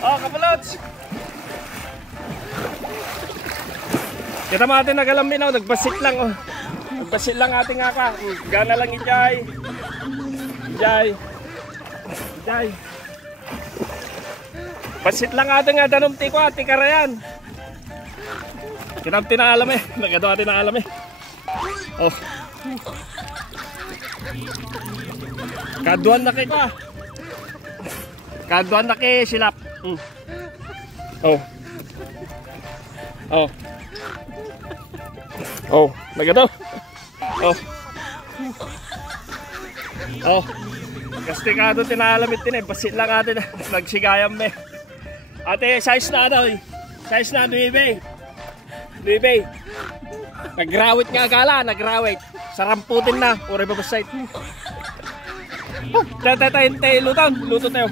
Oh, kapalots. Kita mo atin nagalamin oh, nagbasit lang oh. Nagbasit lang ating aka. Gana lang ijay. Ijay. Ijay. Basit lang ating danumti ko ati karayan. Kita tinaalam eh. Nagado atin naalam eh. Oh. Kaduan na kay ko. Kaduan na kay silap. Oh. Oh. Oh, nagado. Oh. Oh. Kastikado tinalamit din eh. Basit lang atin. Nagsigayam eh. Ate, size na ano eh. Size na 9. 9. Nagrawit nga gala. Nagrawit. Saramputin na. Uri ba ba site? Tatay tayo lutan. Luto tayo.